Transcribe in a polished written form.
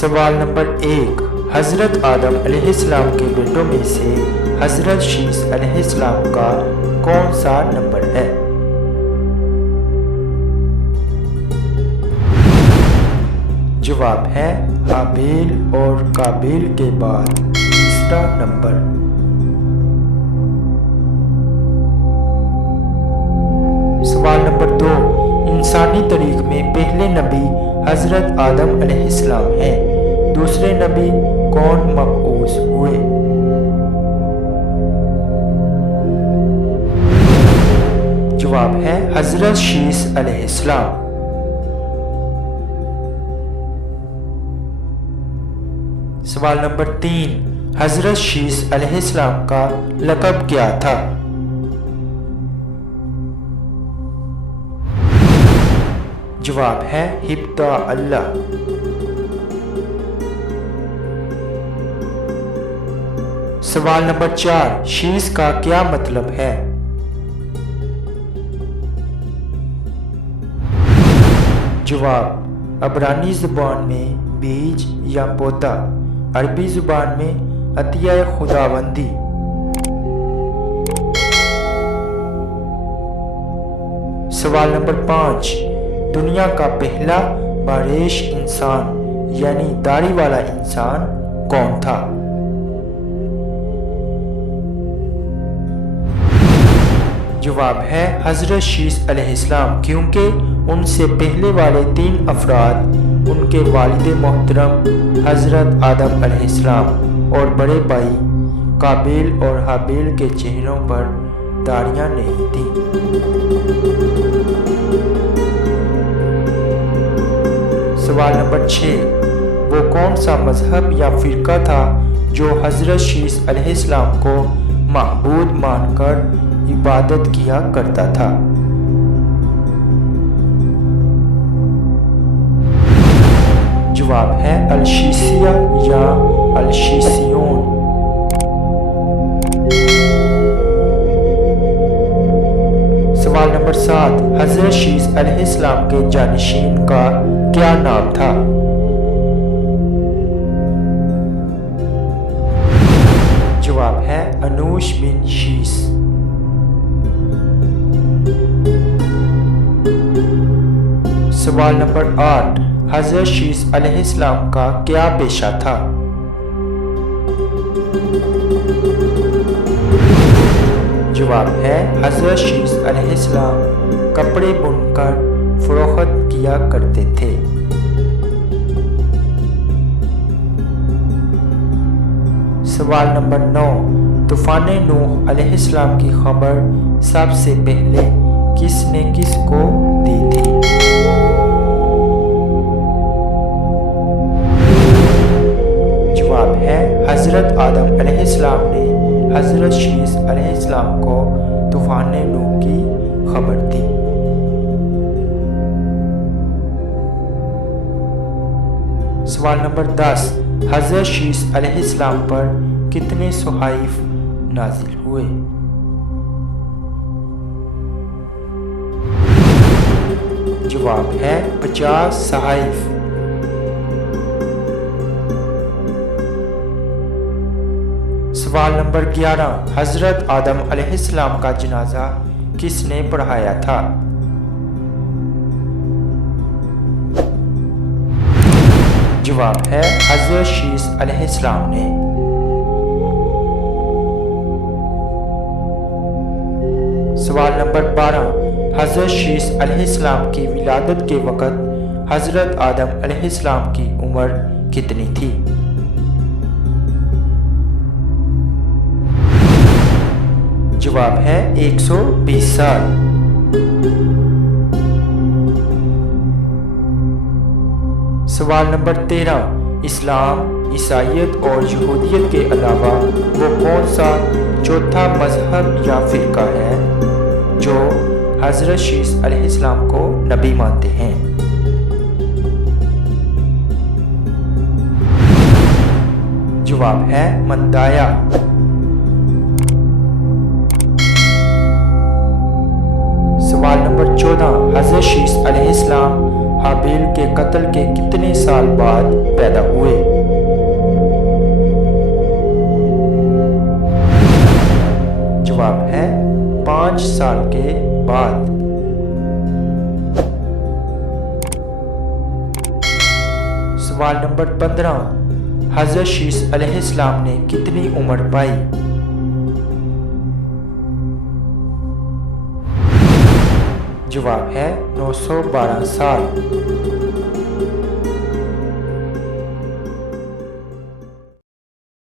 سوال نمبر 1، حضرت آدم علیہ السلام کے بیٹوں میں سے حضرت شیث علیہ السلام کا کون سا نمبر ہے؟ جواب ہے حابیل اور قابیل کے بعد تیسرا نمبر۔ سوال نمبر 2، انسانی تاریخ میں پہلے نبی حضرت آدم علیہ السلام ہیں، دوسرے نبی کون مبعوث ہوئے؟ جواب ہے حضرت شیث علیہ السلام۔ سوال نمبر 3، حضرت شیث علیہ السلام کا لقب کیا تھا؟ جواب ہے ہبتہ اللہ۔ سوال نمبر 4، شیث کا کیا مطلب ہے؟ جواب عبرانی زبان میں بیج یا پودا، عربی زبان میں عطیہ خداوندی۔ سوال نمبر 5، دنیا کا پہلا باریش انسان یعنی داڑھی والا انسان کون تھا؟ جواب ہے حضرت شیث علیہ السلام، کیونکہ ان سے پہلے والے 3 افراد ان کے والد محترم حضرت آدم علیہ السلام اور بڑے بھائی قابیل اور حابیل کے چہروں پر داڑھیاں نہیں تھیں۔ سوال نمبر 6، وہ کون سا مذہب یا فرقہ تھا جو حضرت شیث علیہ السلام کو معبود مان کر عبادت کیا کرتا تھا؟ جواب ہے الشیثیہ یا الشیثیون۔ سوال نمبر 7، حضرت شیث علیہ السلام کے جانشین کا کیا نام تھا؟ جواب ہے انوش بن شیث۔ سوال نمبر 8، حضرت شیث علیہ السلام کا کیا پیشہ تھا؟ جواب ہے حضرت شیث علیہ السلام کپڑے بن کر فروخت کیا کرتے تھے۔ سوال نمبر 9، طوفان نوح علیہ السلام کی خبر سب سے پہلے کس نے کس کو دی تھی؟ جواب ہے حضرت آدم علیہ السلام نے حضرت شیث علیہ السلام کو طوفان نوح کی خبر دی۔ سوال نمبر 10، حضرت شیث علیہ السلام پر کتنے صحائف نازل ہوئے؟ جواب ہے 50 صحائف۔ سوال نمبر 11، حضرت آدم علیہ السلام کا جنازہ کس نے پڑھایا تھا؟ جواب ہے حضرت شیث علیہ السلام نے۔ سوال نمبر 12، حضرت شیث علیہ السلام کی ولادت کے وقت حضرت آدم علیہ السلام کی عمر کتنی تھی؟ جواب ہے 120 سال۔ سوال نمبر 13، اسلام، عیسائیت اور یہودیت کے علاوہ وہ کون سا چوتھا مذہب یا فرقہ ہے جو حضرت شیث علیہ السلام کو نبی مانتے ہیں؟ جواب ہے مندایا۔ سوال نمبر 14، حضرت شیث علیہ السلام حابیل کے قتل کے کتنے سال بعد پیدا ہوئے؟ جواب ہے 5 سال کے بعد۔ سوال نمبر 15، حضرت شیس علیہ السلام نے کتنی عمر پائی؟ جواب ہے 912 سال۔